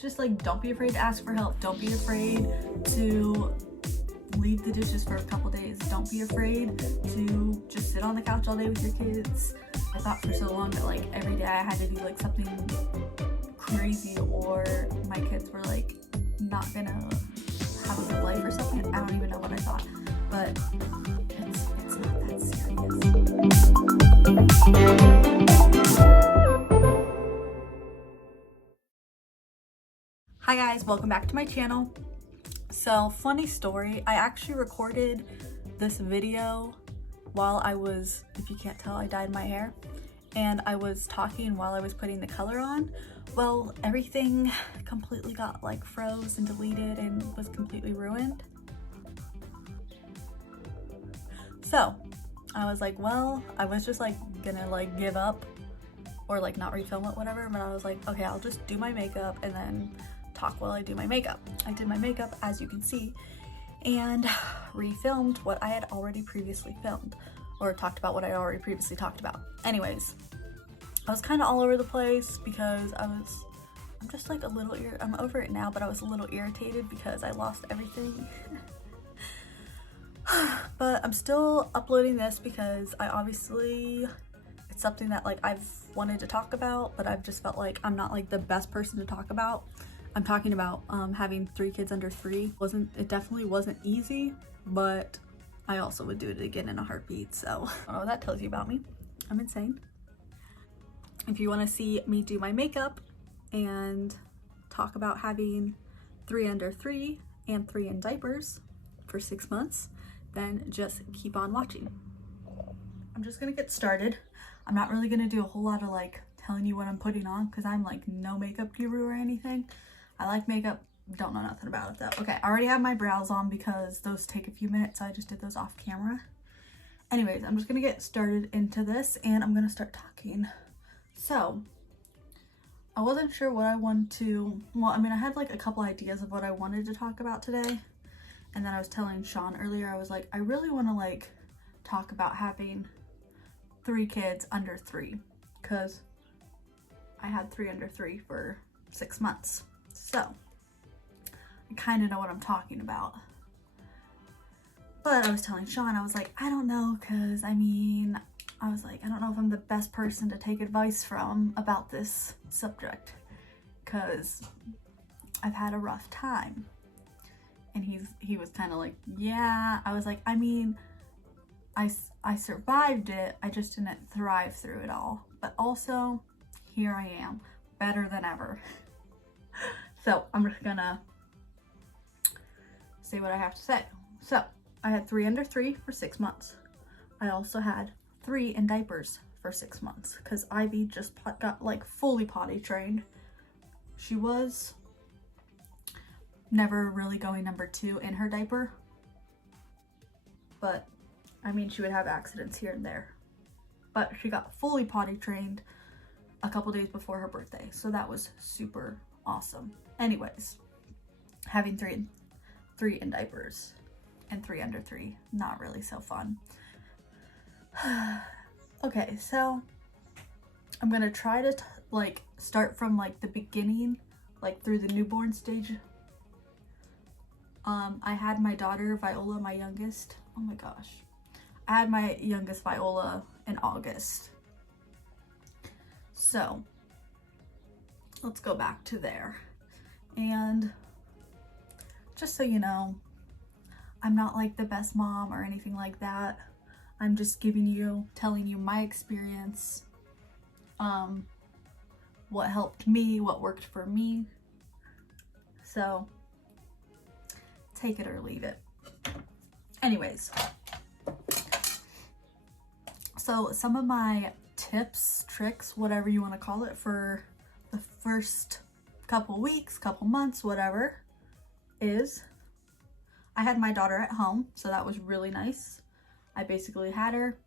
Just like, don't be afraid to ask for help. Don't be afraid to leave the dishes for a couple days. Don't be afraid to just sit on the couch all day with your kids. I thought for so long that like every day I had to do like something crazy or my kids were like not gonna have a good life or something. I don't even know what I thought, but it's not that serious. Hi guys, welcome back to my channel. So funny story, I actually recorded this video while I was, if you can't tell, I dyed my hair, and I was talking while I was putting the color on. Well, everything completely got like froze and deleted and was completely ruined. So I was like, well, I was just like gonna like give up or like not refilm it, whatever, but I was like, okay, I'll just do my makeup and then talk while I do my makeup. I did my makeup, as you can see, and refilmed what I had already previously filmed, or talked about what I already previously talked about. Anyways, I was kind of all over the place because I'm just like a little I'm over it now, but I was a little irritated because I lost everything. But I'm still uploading this because it's something that like I've wanted to talk about, but I've just felt like I'm not like the best person to talk about. I'm talking about having 3 kids under 3. It definitely wasn't easy, but I also would do it again in a heartbeat. So I don't know what that tells you about me. I'm insane. If you want to see me do my makeup and talk about having 3 under 3 and 3 in diapers for 6 months, then just keep on watching. I'm just gonna get started. I'm not really gonna do a whole lot of like telling you what I'm putting on because I'm like no makeup guru or anything. I like makeup, don't know nothing about it though. Okay, I already have my brows on because those take a few minutes, so I just did those off camera. Anyways, I'm just gonna get started into this and I'm gonna start talking. So, I wasn't sure what I wanted to, well, I mean, I had like a couple ideas of what I wanted to talk about today. And then I was telling Sean earlier, I was like, I really want to like talk about having 3 kids under 3 because I had 3 under 3 for 6 months. So I kind of know what I'm talking about. But I was telling Sean, I was like, I don't know, because I mean, I was like, I don't know if I'm the best person to take advice from about this subject because I've had a rough time. And he was kind of like, yeah. I was like, I mean, I survived it. I just didn't thrive through it all. But also, here I am, better than ever. So I'm just gonna say what I have to say. So I had 3 under 3 for 6 months. I also had 3 in diapers for 6 months because Ivy just got like fully potty trained. She was never really going number 2 in her diaper, but I mean, she would have accidents here and there, but she got fully potty trained a couple days before her birthday, so that was super awesome. Anyways, having 3 in diapers and 3 under 3, not really so fun. Okay, so I'm gonna try to like start from like the beginning, like through the newborn stage. I had my daughter Viola, my youngest. Oh my gosh. I had my youngest Viola in August. So let's go back to there. And just so you know, I'm not like the best mom or anything like that. I'm just telling you my experience, what helped me, what worked for me. So take it or leave it. Anyways, so some of my tips, tricks, whatever you want to call it, for the first couple weeks, couple months, whatever, is I had my daughter at home, so that was really nice. I basically had her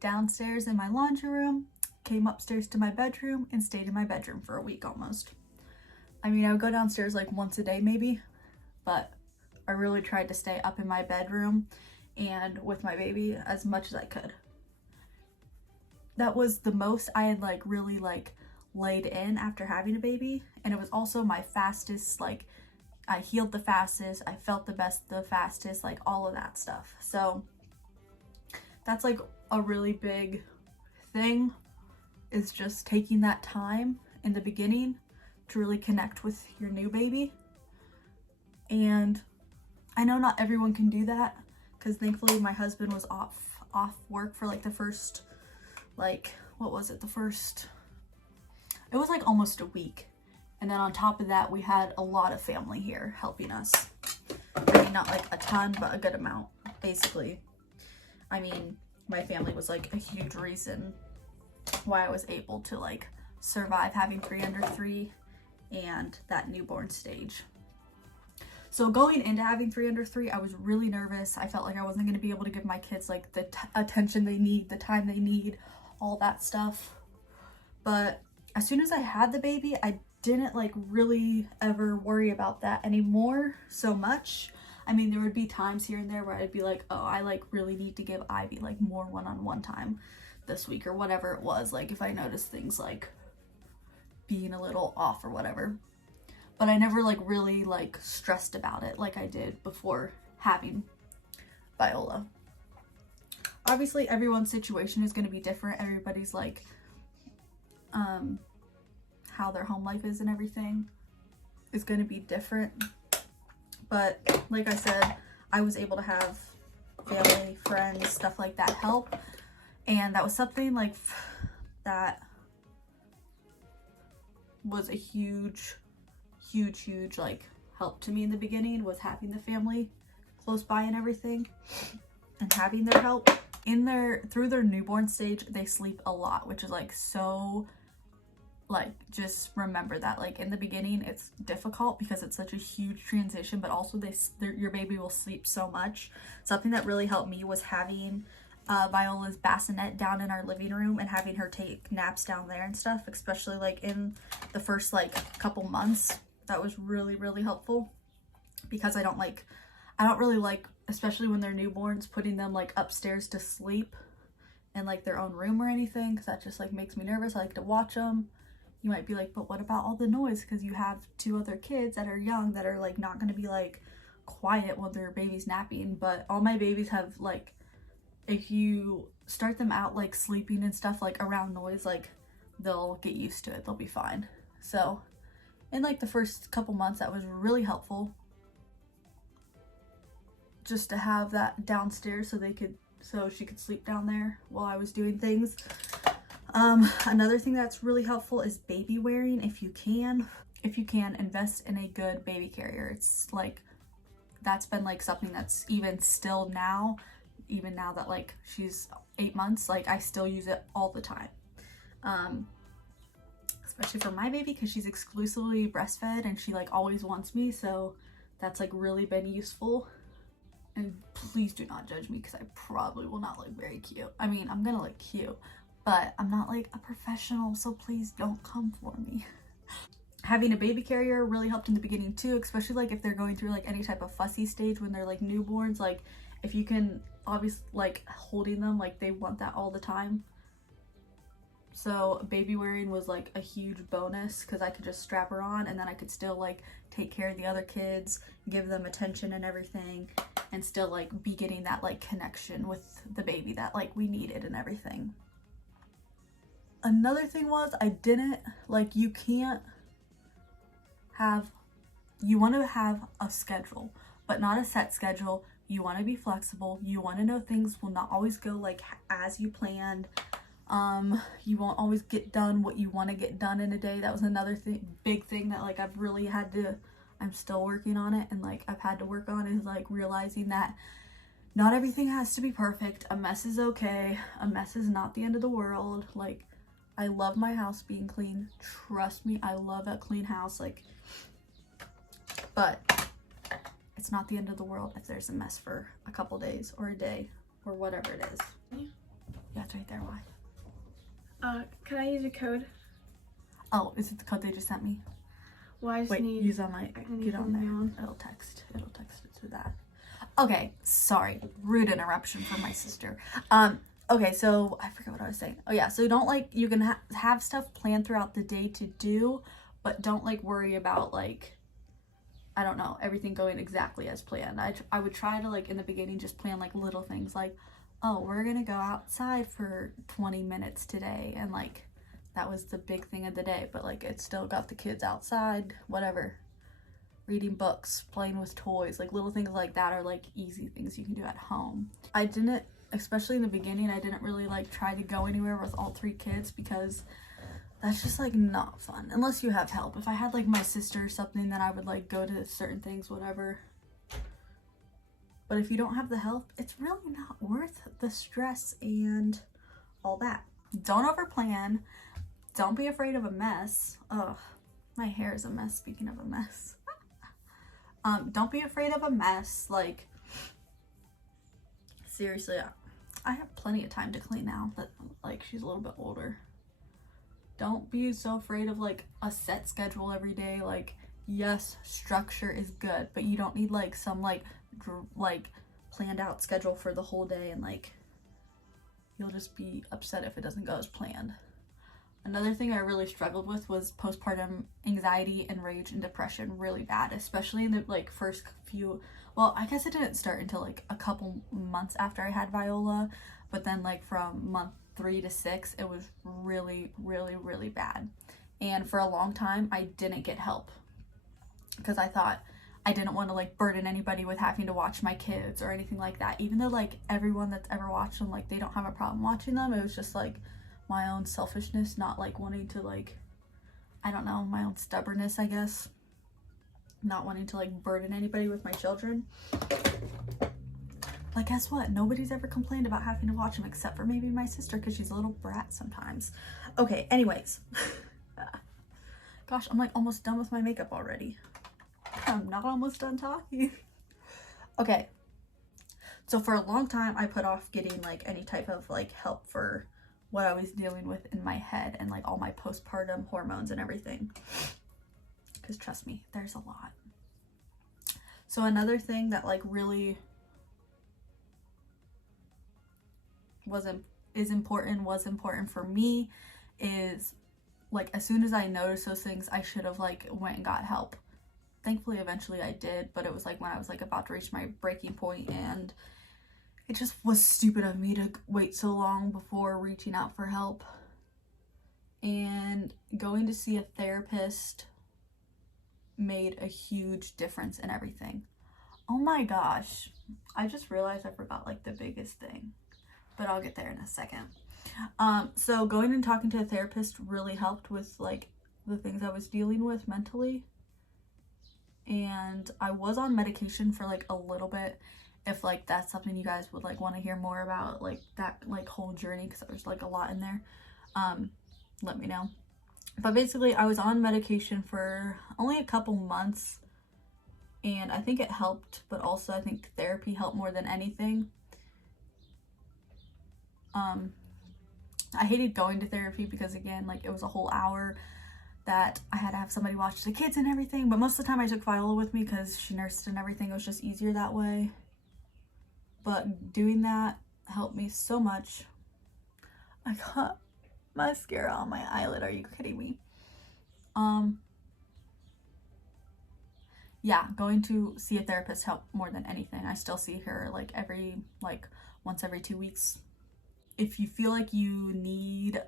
downstairs in my laundry room, came upstairs to my bedroom, and stayed in my bedroom for a week almost. I mean, I would go downstairs like once a day maybe, but I really tried to stay up in my bedroom and with my baby as much as I could. That was the most I had like really like laid in after having a baby, and it was also my fastest, like I healed the fastest, I felt the fastest, like all of that stuff. So that's like a really big thing, is just taking that time in the beginning to really connect with your new baby. And I know not everyone can do that, because thankfully my husband was off work for like the first, like, what was it, it was like almost a week. And then on top of that, we had a lot of family here helping us. I mean, not like a ton, but a good amount, basically. I mean, my family was like a huge reason why I was able to like survive having 3 under 3 and that newborn stage. So going into having 3 under 3, I was really nervous. I felt like I wasn't going to be able to give my kids like the attention they need, the time they need, all that stuff. But as soon as I had the baby, I didn't like really ever worry about that anymore so much. I mean, there would be times here and there where I'd be like, oh, I like really need to give Ivy like more one-on-one time this week, or whatever it was, like if I noticed things like being a little off or whatever. But I never like really like stressed about it like I did before having Viola. Obviously everyone's situation is going to be different. Everybody's like how their home life is and everything is going to be different. But like I said, I was able to have family, friends, stuff like that help. And that was something like that was a huge like help to me in the beginning, was having the family close by and everything, and having their help through their newborn stage. They sleep a lot, which is like so, like, just remember that like in the beginning it's difficult because it's such a huge transition, but also your baby will sleep so much. Something that really helped me was having Viola's bassinet down in our living room and having her take naps down there and stuff, especially like in the first like couple months. That was really helpful, because I don't really like, especially when they're newborns, putting them like upstairs to sleep in like their own room or anything, because that just like makes me nervous. I like to watch them. You might be like, but what about all the noise? Because you have 2 other kids that are young that are like not going to be like quiet while their baby's napping. But all my babies have like, if you start them out like sleeping and stuff like around noise, like they'll get used to it. They'll be fine. So in like the first couple months, that was really helpful, just to have that downstairs so she could sleep down there while I was doing things. Another thing that's really helpful is baby wearing. If you can, invest in a good baby carrier. It's like, that's been like something that's even now that like she's 8 months, like I still use it all the time. Especially for my baby, because she's exclusively breastfed and she like always wants me, so that's like really been useful. And please do not judge me, because I probably will not look very cute. I mean, I'm gonna look cute, but I'm not like a professional, so please don't come for me. Having a baby carrier really helped in the beginning too, especially like if they're going through like any type of fussy stage when they're like newborns. Like if you can, obviously like holding them, like they want that all the time. So baby wearing was like a huge bonus, because I could just strap her on and then I could still like take care of the other kids, give them attention and everything, and still like be getting that like connection with the baby that like we needed and everything. Another thing was, you want to have a schedule, but not a set schedule. You want to be flexible. You want to know things will not always go like as you planned. You won't always get done what you want to get done in a day. That was another big thing that like I'm still working on it, and like I've had to work on, is like realizing that not everything has to be perfect. A mess is okay. A mess is not the end of the world. Like, I love my house being clean. Trust me, I love a clean house. Like, but it's not the end of the world if there's a mess for a couple days or a day or whatever it is. Yeah, it's right there. Why? Can I use a code? Oh, is it the code they just sent me? Well, I just Wait, need... use on my... Get on there. It'll text it to that. Okay, sorry. Rude interruption from my sister. Okay, so I forget what I was saying. Oh yeah, so don't like, you can have stuff planned throughout the day to do, but don't like worry about like, I don't know, everything going exactly as planned. I would try to like in the beginning just plan like little things like, oh, we're gonna go outside for 20 minutes today, and like that was the big thing of the day, but like it still got the kids outside, whatever, reading books, playing with toys, like little things like that are like easy things you can do at home. I didn't, especially in the beginning, I didn't really like try to go anywhere with all 3 kids because that's just like not fun unless you have help. If I had like my sister or something, then I would like go to certain things, whatever. But if you don't have the help, it's really not worth the stress and all that. Don't overplan. Don't be afraid of a mess. Ugh, my hair is a mess, speaking of a mess. Don't be afraid of a mess. Like, seriously, I have plenty of time to clean now that like she's a little bit older. Don't be so afraid of like a set schedule every day. Like, yes, structure is good, but you don't need like some like planned out schedule for the whole day, and like you'll just be upset if it doesn't go as planned. Another thing I really struggled with was postpartum anxiety and rage and depression really bad, especially in the like first few, well, I guess it didn't start until like a couple months after I had Viola, but then like from month 3 to 6, it was really, really, really bad. And for a long time, I didn't get help because I thought I didn't want to like burden anybody with having to watch my kids or anything like that. Even though like everyone that's ever watched them, like they don't have a problem watching them. It was just like my own selfishness, not like wanting to like, I don't know, my own stubbornness, I guess. Not wanting to like burden anybody with my children. But guess what? Nobody's ever complained about having to watch them except for maybe my sister because she's a little brat sometimes. Okay, anyways. Gosh, I'm like almost done with my makeup already. I'm not almost done talking. Okay. So for a long time, I put off getting like any type of like help for what I was dealing with in my head and like all my postpartum hormones and everything. Because trust me, there's a lot. So another thing that like really was important for me is like as soon as I noticed those things, I should have like went and got help. Thankfully, eventually I did, but it was like when I was like about to reach my breaking point, and it just was stupid of me to wait so long before reaching out for help. And going to see a therapist made a huge difference in everything. Oh my gosh, I just realized I forgot like the biggest thing, but I'll get there in a second. So going and talking to a therapist really helped with like the things I was dealing with mentally. And I was on medication for like a little bit. If like that's something you guys would like want to hear more about, like that like whole journey, because there's like a lot in there, let me know. But basically I was on medication for only a couple months, and I think it helped, but also I think therapy helped more than anything. I hated going to therapy because again, like it was a whole hour that I had to have somebody watch the kids and everything, but most of the time I took Viola with me because she nursed and everything. It was just easier that way. But doing that helped me so much. I got mascara on my eyelid. Are you kidding me? Yeah, going to see a therapist helped more than anything. I still see her like once every 2 weeks. If you feel like you need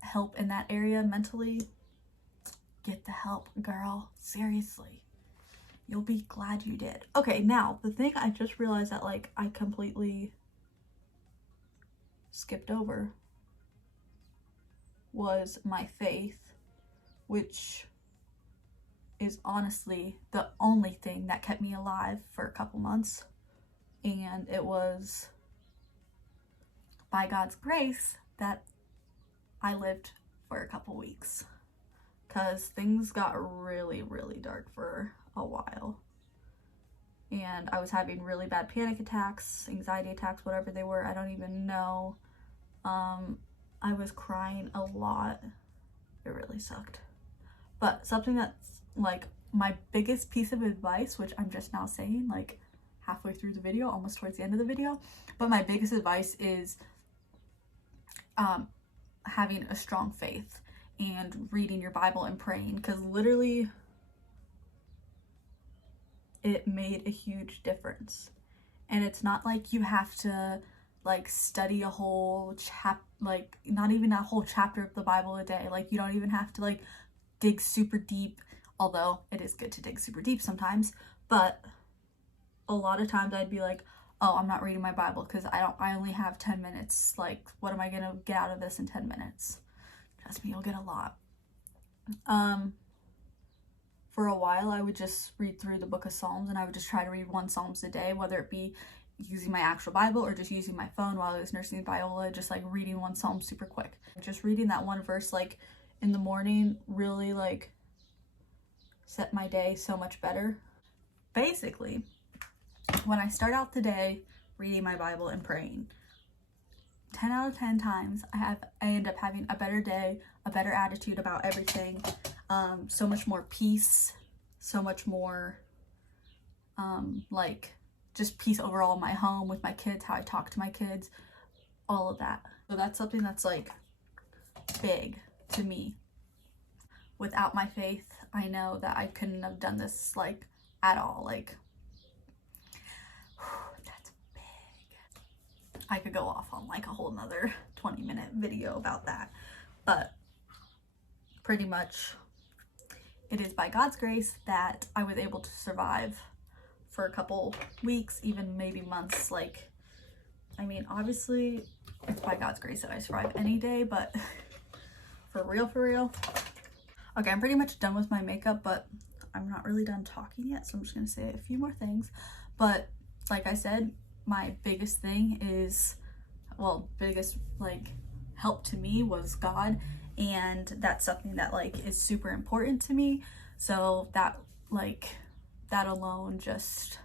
help in that area mentally, get the help, girl. Seriously. You'll be glad you did. Okay, now, the thing I just realized that, like, I completely skipped over was my faith, which is honestly the only thing that kept me alive for a couple months. And it was by God's grace that I lived for a couple weeks. Because things got really, really dark for a while. And I was having really bad panic attacks, anxiety attacks, whatever they were. I don't even know. I was crying a lot. It really sucked. But something that's like my biggest piece of advice, which I'm just now saying like halfway through the video, almost towards the end of the video, but my biggest advice is having a strong faith and reading your Bible and praying, because literally it made a huge difference. And it's not like you have to like study a whole like not even a whole chapter of the Bible a day. Like you don't even have to like dig super deep, although it is good to dig super deep sometimes. But a lot of times I'd be like, oh, I'm not reading my Bible because I only have 10 minutes. Like, what am I gonna get out of this in 10 minutes? Trust me, you'll get a lot. For a while, I would just read through the book of Psalms, and I would just try to read 1 Psalms a day, whether it be using my actual Bible or just using my phone while I was nursing Viola, just like reading 1 Psalm super quick. Just reading that one verse like in the morning really like set my day so much better. Basically, when I start out the day reading my Bible and praying, 10 out of 10 times I end up having a better day, a better attitude about everything, so much more peace, so much more like just peace overall in my home, with my kids, how I talk to my kids, all of that. So that's something that's like big to me. Without my faith, I know that I couldn't have done this like at all. Like, that's big. I could go off on like a whole nother 20-minute video about that, but pretty much it is by God's grace that I was able to survive for a couple weeks, even maybe months. Like, I mean, obviously it's by God's grace that I survive any day, but for real. Okay, I'm pretty much done with my makeup, but I'm not really done talking yet, so I'm just gonna say a few more things. But like I said, my biggest thing is, well, biggest like help to me was God, and that's something that like is super important to me. So that alone just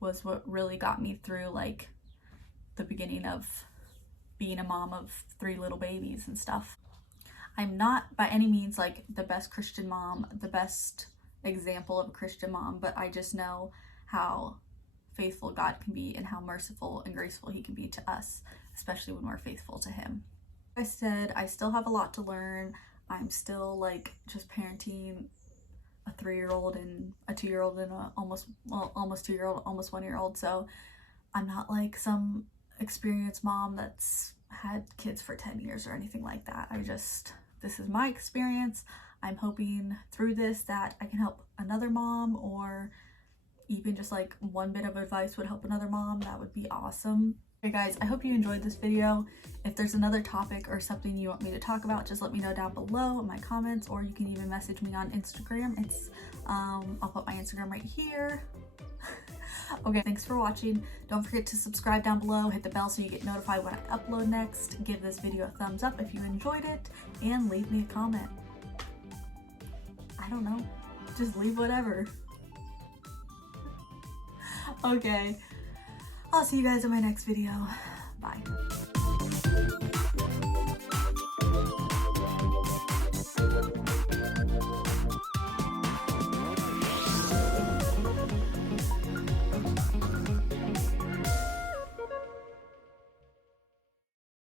was what really got me through like the beginning of being a mom of 3 little babies and stuff. I'm not by any means like the best Christian mom, the best example of a Christian mom, but I just know how faithful God can be and how merciful and graceful he can be to us, especially when we're faithful to him. Like I said, I still have a lot to learn. I'm still like just parenting a 3-year-old and a 2-year-old and a almost 2-year-old, almost 1-year-old. So I'm not like some experienced mom that's had kids for 10 years or anything like that. This is my experience. I'm hoping through this that I can help another mom, or even just like one bit of advice would help another mom. That would be awesome. Okay guys, I hope you enjoyed this video. If there's another topic or something you want me to talk about, just let me know down below in my comments, or you can even message me on Instagram. It's I'll put my Instagram right here. Okay, thanks for watching. Don't forget to subscribe down below, hit the bell so you get notified when I upload next. Give this video a thumbs up if you enjoyed it, and leave me a comment. I don't know, just leave whatever. Okay, I'll see you guys in my next video. Bye.